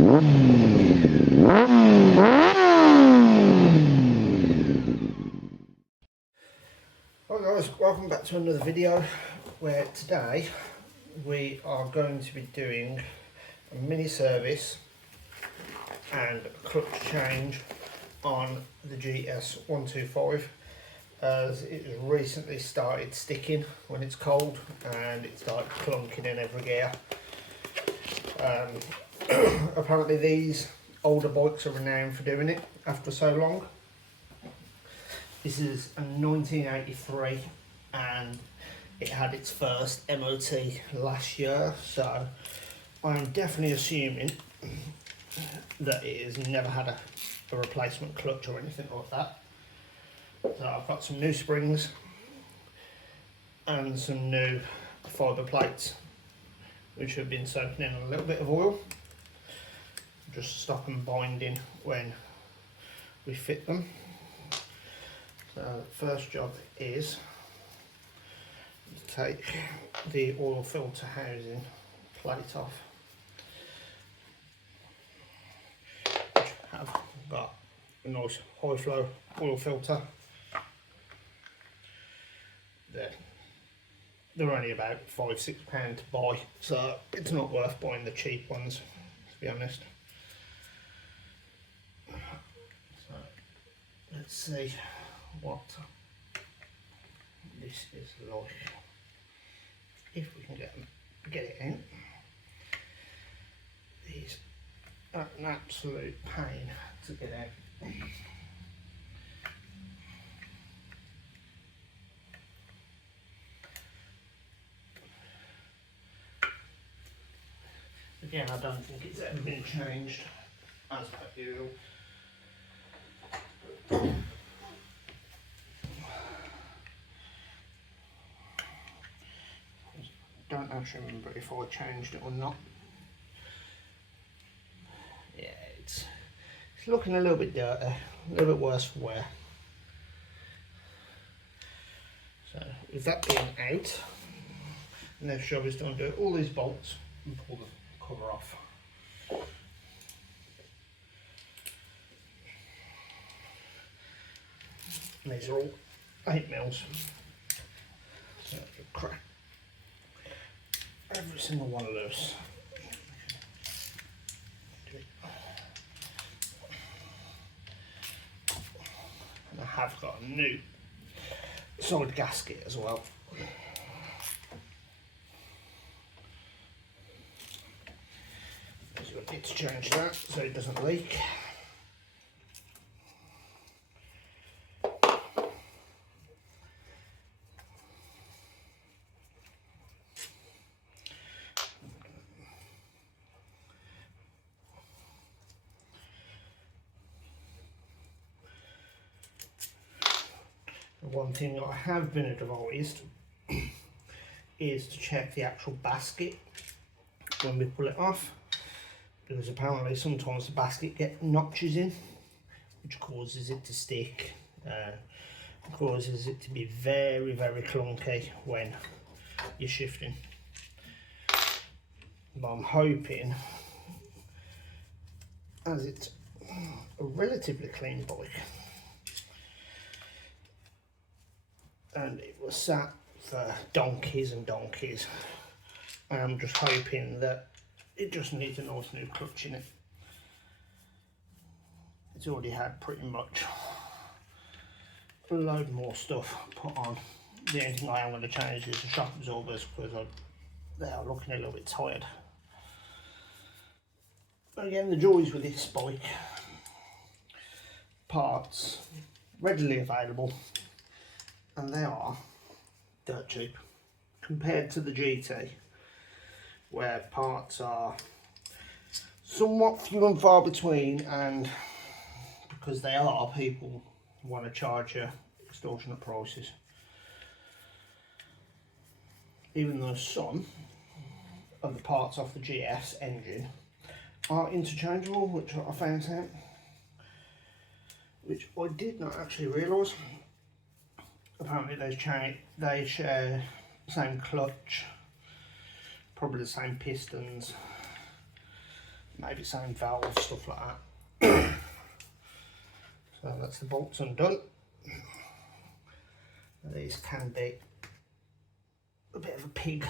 Hi guys, welcome back to another video where today we are going to be doing a mini service and a clutch change on the GS125 as it has recently started sticking when it's cold and it started clunking in every gear. Apparently these older bikes are renowned for doing it after so long. This is a 1983 and it had its first MOT last year, so I'm definitely assuming that it has never had a replacement clutch or anything like that. So I've got some new springs and some new fibre plates which have been soaking in a little bit of oil just to stop them binding when we fit them. So the first job is to take the oil filter housing plate off, which have got a nice high flow oil filter. They're only about £5–6 to buy, so it's not worth buying the cheap ones, to be honest. So let's see what this is like, if we can get it in. These are an absolute pain to get out. Again, I don't think it's ever been changed as per usual. Don't actually remember if I changed it or not. Yeah, it's looking a little bit dirty, a little bit worse for wear. So with that being out, the next job is to undo all these bolts and pull the cover off. And these are all 8mm. So you crack every single one loose. And I have got a new solid gasket as well. So I need to change that so it doesn't leak. One thing I have been advised is to check the actual basket when we pull it off, because apparently sometimes the basket gets notches in, which causes it to stick, causes it to be very, very clunky when you're shifting. But I'm hoping, as it's a relatively clean bike, and it was sat for donkeys and donkeys, and I'm just hoping that it just needs a nice new clutch in it. It's already had pretty much a load more stuff put on. The only thing I am going to change is the shock absorbers, because they are looking a little bit tired. But again, the joys with this bike, parts readily available, and they are dirt cheap compared to the GT, where parts are somewhat few and far between, and because they are, people want to charge you extortionate prices. Even though some of the parts off the GS engine are interchangeable, which I found out, which I did not actually realise. Apparently they share the same clutch, probably the same pistons, maybe same valve, stuff like that. So that's the bolts undone. These can be a bit of a pig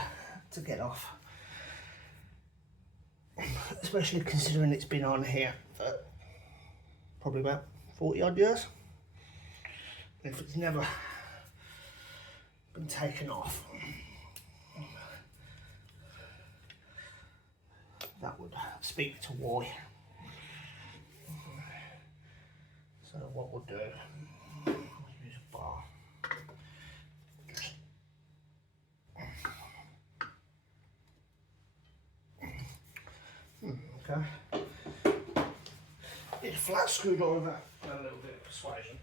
to get off, especially considering it's been on here for probably about 40 odd years. If it's never been taken off, that would speak to why. So what we'll do, we'll use a bar. Okay. It's flat screwed over and a little bit of persuasion.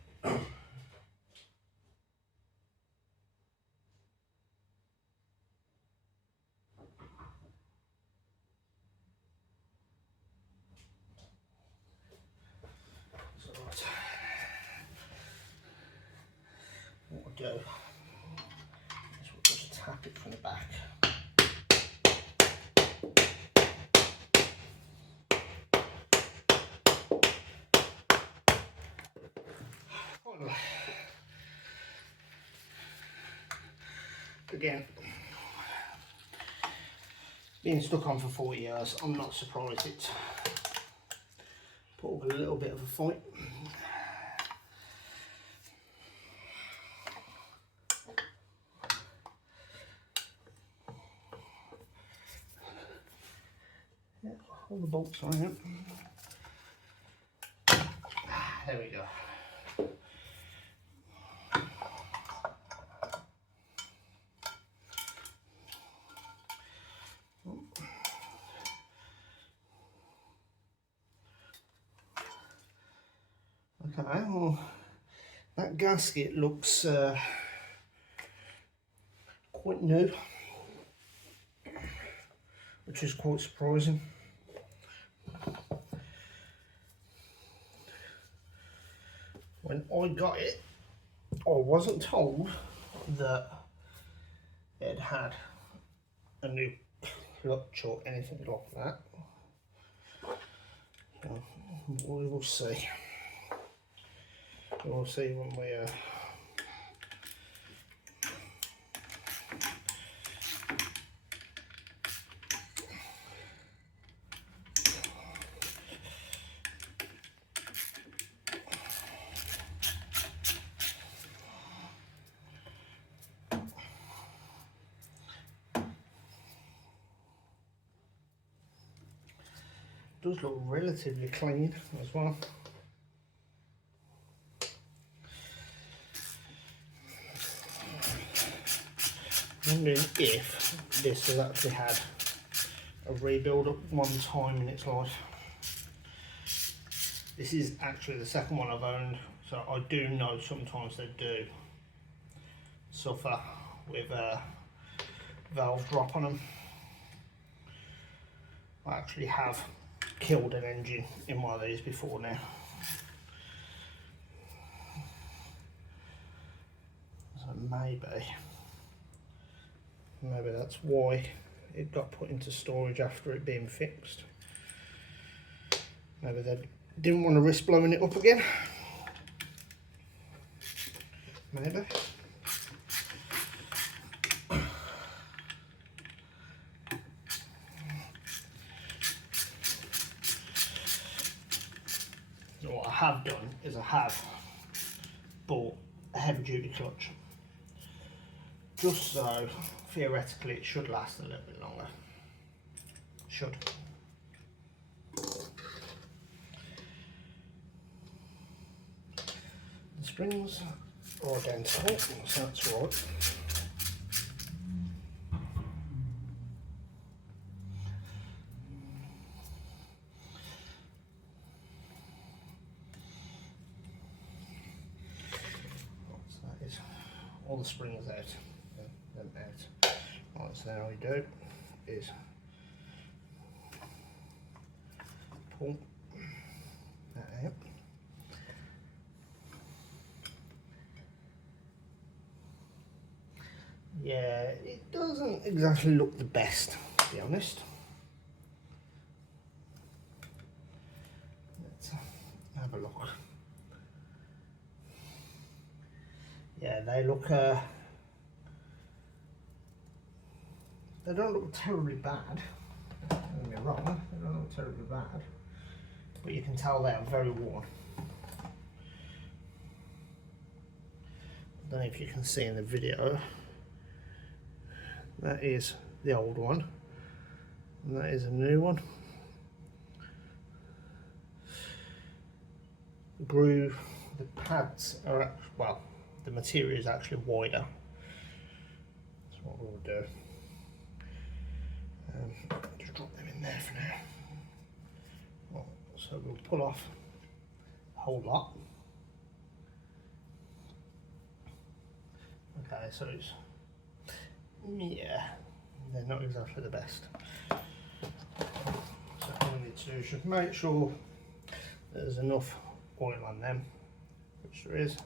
So what we'll do is we'll just tap it from the back. Again, being stuck on for 40 years, I'm not surprised it's put up a little bit of a fight. Yeah, all the bolts on it. There we go. Okay, well, that gasket looks quite new, which is quite surprising. When I got it, I wasn't told that it had a new clutch or anything like that. So, we will see. We'll see when we does look relatively clean as well. Wondering if this has actually had a rebuild at one time in its life. This is actually the second one I've owned, so I do know sometimes they do suffer with a valve drop on them. I actually have killed an engine in one of these before now. So maybe that's why it got put into storage after it being fixed. Maybe they didn't want to risk blowing it up again. Maybe. So what I have done is I have bought a heavy duty clutch, just so theoretically it should last a little bit longer. Should. The springs are identical, so that's right. So that is all the springs out, them out. Right, so now we do is pull that out. Yeah, it doesn't exactly look the best, to be honest. let's have a look. Yeah, they look, they don't look terribly bad, don't get me wrong, they don't look terribly bad, but you can tell they are very worn. I don't know if you can see in the video, that is the old one, and that is a new one. The groove, the pads are, well, the material is actually wider. That's what we'll do. Just drop them in there for now. Well, so we'll pull off a whole lot. Okay, so it's, yeah, they're not exactly the best. So what we need to do is just make sure there's enough oil on them, which there is,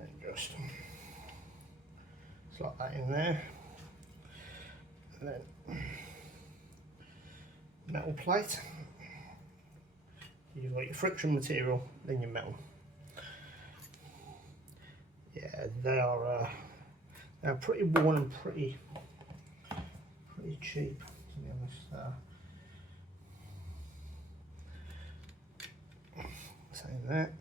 and just slot that in there, and then metal plate. You've got your friction material, then your metal. Yeah, they're pretty worn and pretty cheap, to be honest. Saying that.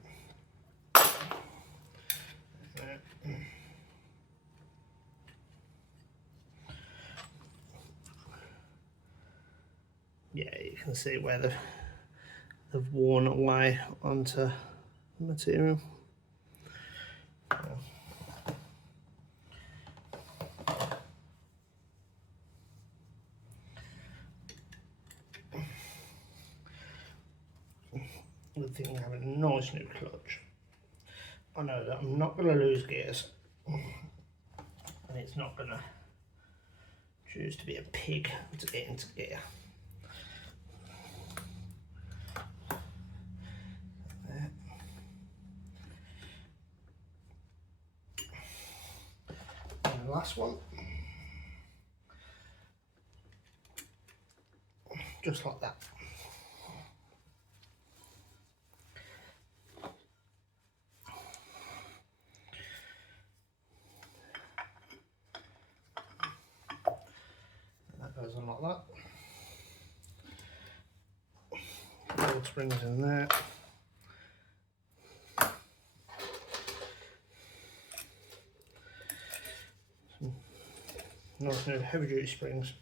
Yeah, you can see where they've worn away onto the material. Good thing you have a nice new clutch. I know that I'm not going to lose gears, and it's not going to choose to be a pig to get into gear. And the last one, just like that. Goes on like that. Gold springs in there. Some nice new heavy duty springs.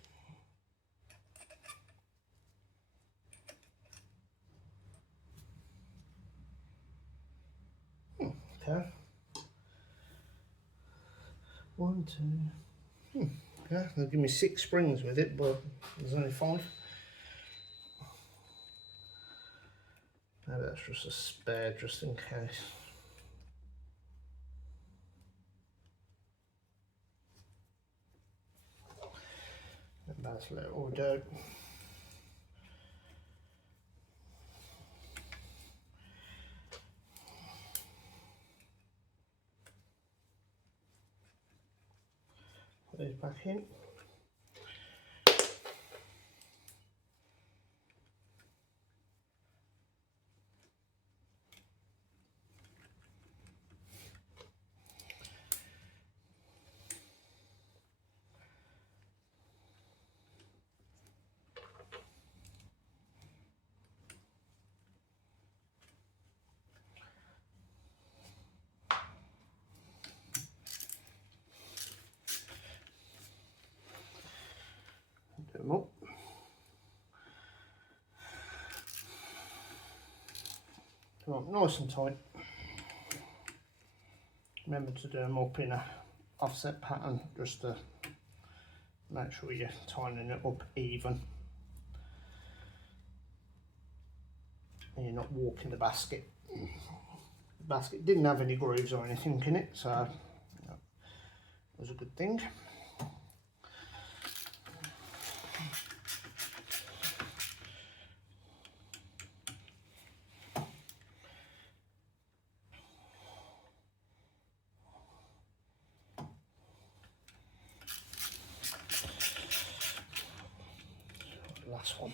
Okay. 1, 2. Okay, they'll give me 6 springs with it, but there's only 5. Maybe that's just a spare, just in case. And that's let it all do. Put these back in. Do them up. Come on, nice and tight. Remember to do them up in a offset pattern, just to make sure you're tightening it up even and you're not warping the basket. The basket didn't have any grooves or anything in it, so that was a good thing. Last one.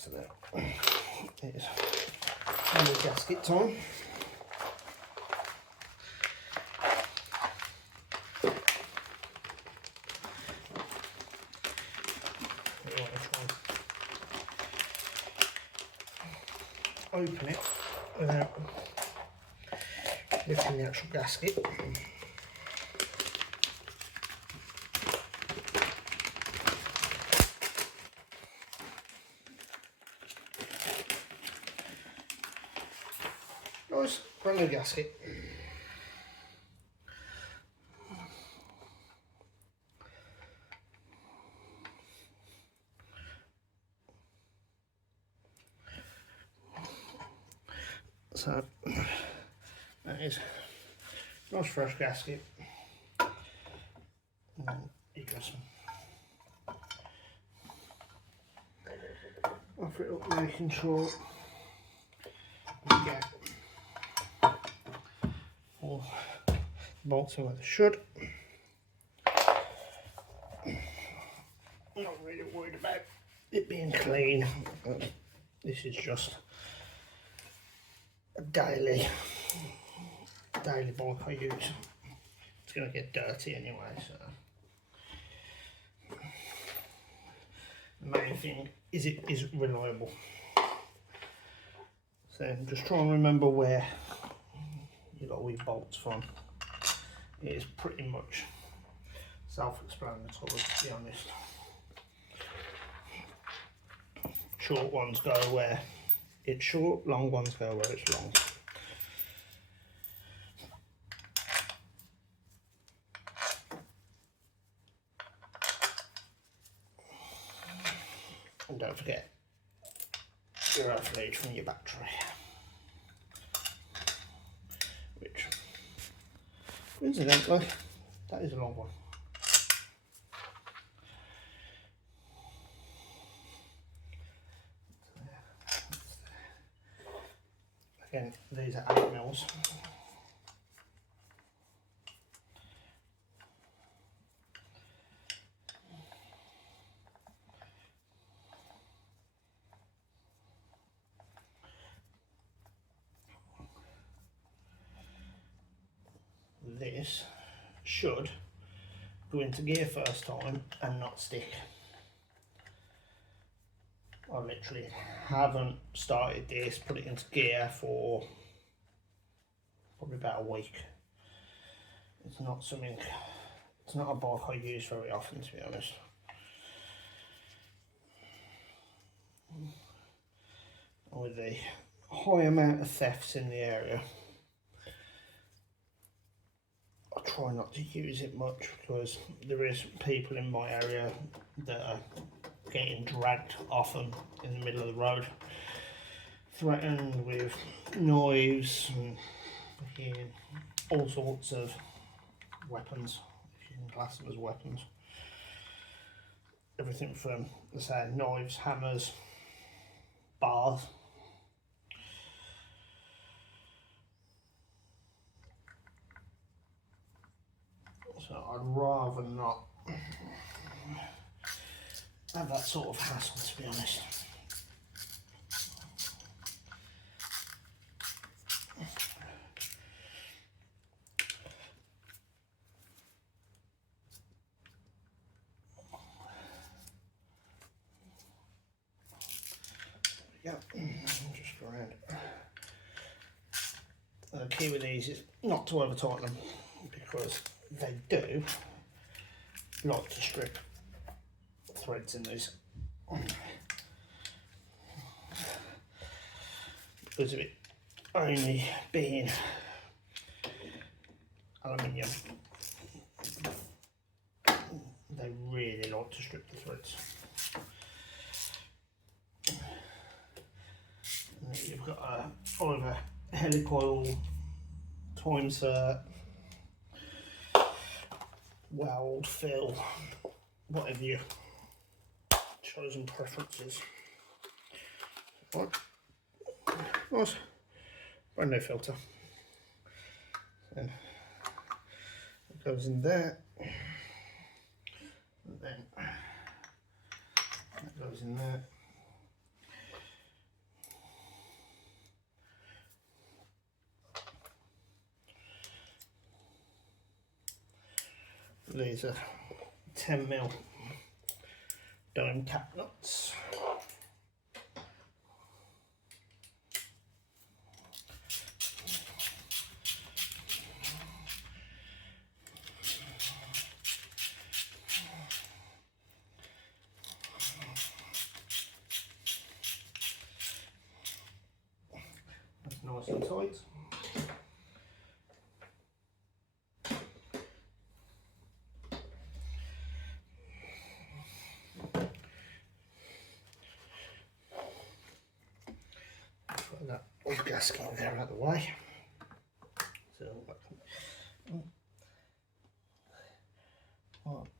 So now it's under gasket time. Open it without lifting the actual gasket. Nice, brand new gasket. So that is nice fresh gasket. And then you just offer it up, making sure you get all the bolts in where they should. Not really worried about it being clean. This is just a daily bike I use. It's going to get dirty anyway, so the main thing is it is reliable. So just try and remember where you got all your bolts from. It is pretty much self-explanatory, to be honest. Short ones go where it's short, long ones go where it's long. And don't forget your earth lead from your battery, which incidentally, that is a long one. Again, these are 8 mils. This should go into gear first time and not stick. I literally haven't started this, put it into gear for probably about a week. It's not a bike I use very often, to be honest. And with the high amount of thefts in the area, I try not to use it much because there is people in my area that are getting dragged often in the middle of the road, threatened with knives and all sorts of weapons, if you can class them as weapons. Everything from, let's say, knives, hammers, bars. So I'd rather not have that sort of hassle, to be honest. Yeah, just around it. The key with these is not to over tighten them, because they do like to strip threads in these. Because of it only being aluminium, they really like to strip the threads. And then you've got either helicoil, time cert, weld, fill, whatever your chosen preferences. Right. Nice brand new filter. And it goes in there, and then that goes in there. these are 10mm dome cap nuts. That's nice and tight. Put that old gasket there out of the way. So,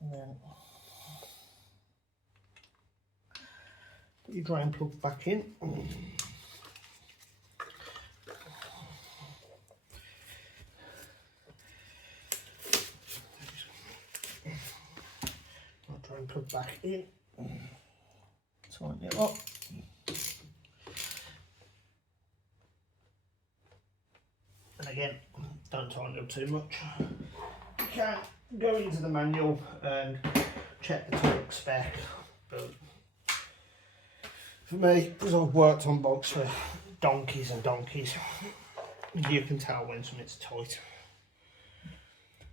and then put your drain plug back in. Drain plug back in. Tighten it up. And again, don't tighten it up too much. You can go into the manual and check the torque spec, but for me, because I've worked on bikes for donkeys and donkeys, you can tell when something's tight.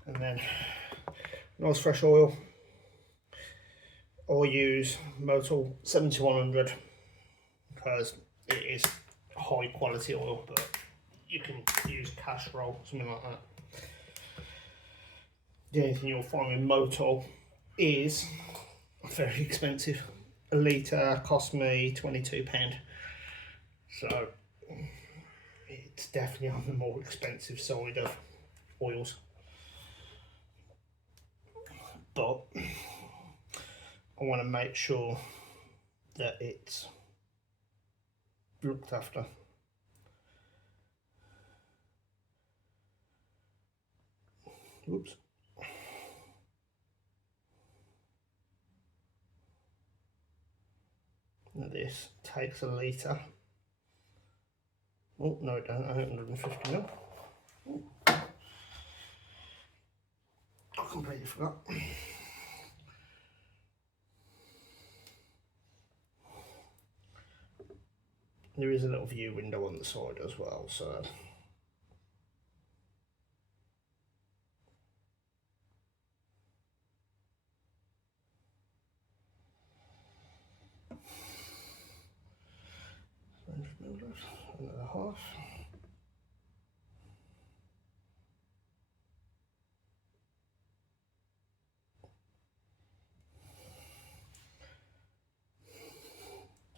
And then nice fresh oil. I use Motul 7100 because it is high quality oil, but you can use Castrol, something like that. The only thing you'll find with Motul is very expensive. A litre cost me £22, so it's definitely on the more expensive side of oils. But I want to make sure that it's looked after. Oops. Now this takes a litre. Oh, no it doesn't, 150ml. Oh. I completely forgot. There is a little view window on the side as well, so another half.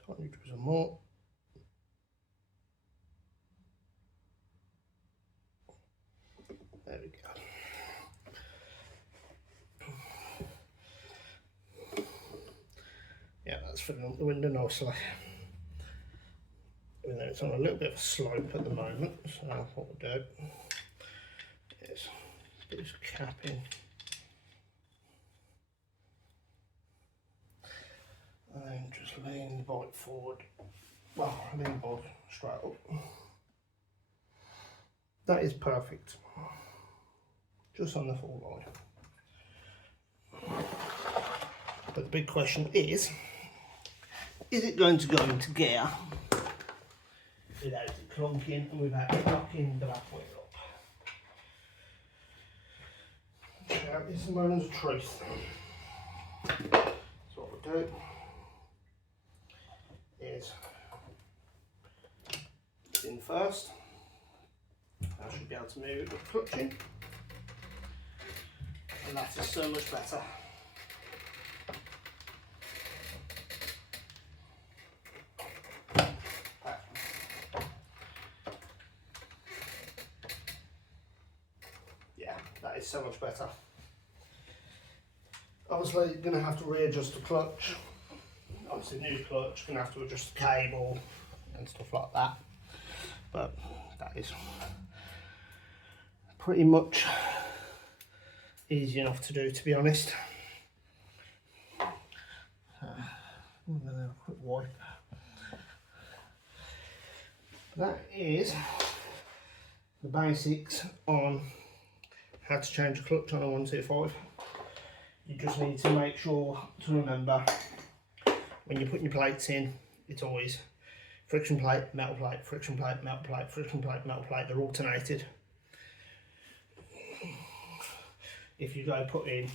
Tiny drizzle more. There we go. Yeah, that's filling up the window nicely. Even though it's on a little bit of a slope at the moment, so what we'll do is do some capping. And then just lean the bike forward. Well, lean the bike straight up. That is perfect. Just on the full line. But the big question is it going to go into gear without it clunking and without knocking the back wheel up? Now, this is the moment of truth. So what we'll do is in first. I should be able to move the clutch in, and that is so much better. Yeah, that is so much better. Obviously, you're going to have to readjust the clutch. Obviously, new clutch, you're going to have to adjust the cable and stuff like that. But that is pretty much easy enough to do, to be honest. I'm going to have a quick wipe. That is the basics on how to change a clutch on a 125. You just need to make sure to remember when you're putting your plates in, it's always friction plate, metal plate, friction plate, metal plate, friction plate, metal plate. They're alternated. If you go put in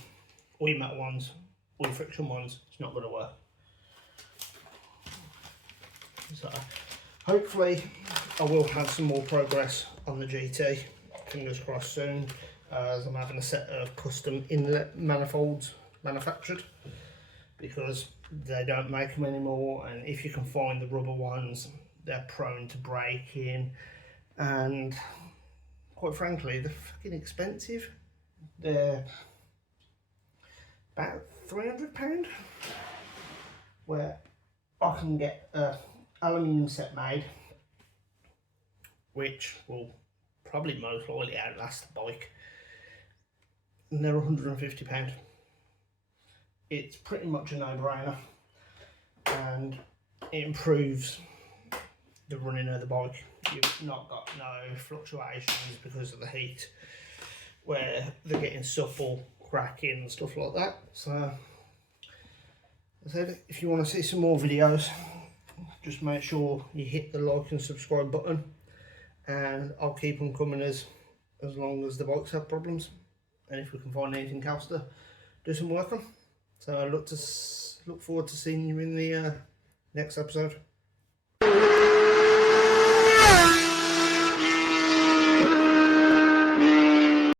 all your metal ones, all your friction ones, it's not going to work. So hopefully I will have some more progress on the GT, fingers crossed soon, as I'm having a set of custom inlet manifolds manufactured because they don't make them anymore, and if you can find the rubber ones, they're prone to breaking, and quite frankly they're fucking expensive. They're about £300, where I can get a aluminium set made which will probably most likely outlast the bike, and they're £150. It's pretty much a no-brainer, and it improves the running of the bike. You've not got no fluctuations because of the heat where they're getting supple, cracking and stuff like that. So I said, if you want to see some more videos, just make sure you hit the like and subscribe button, and I'll keep them coming as long as the bikes have problems, and if we can find anything else to do some work on. So I look forward to seeing you in the next episode.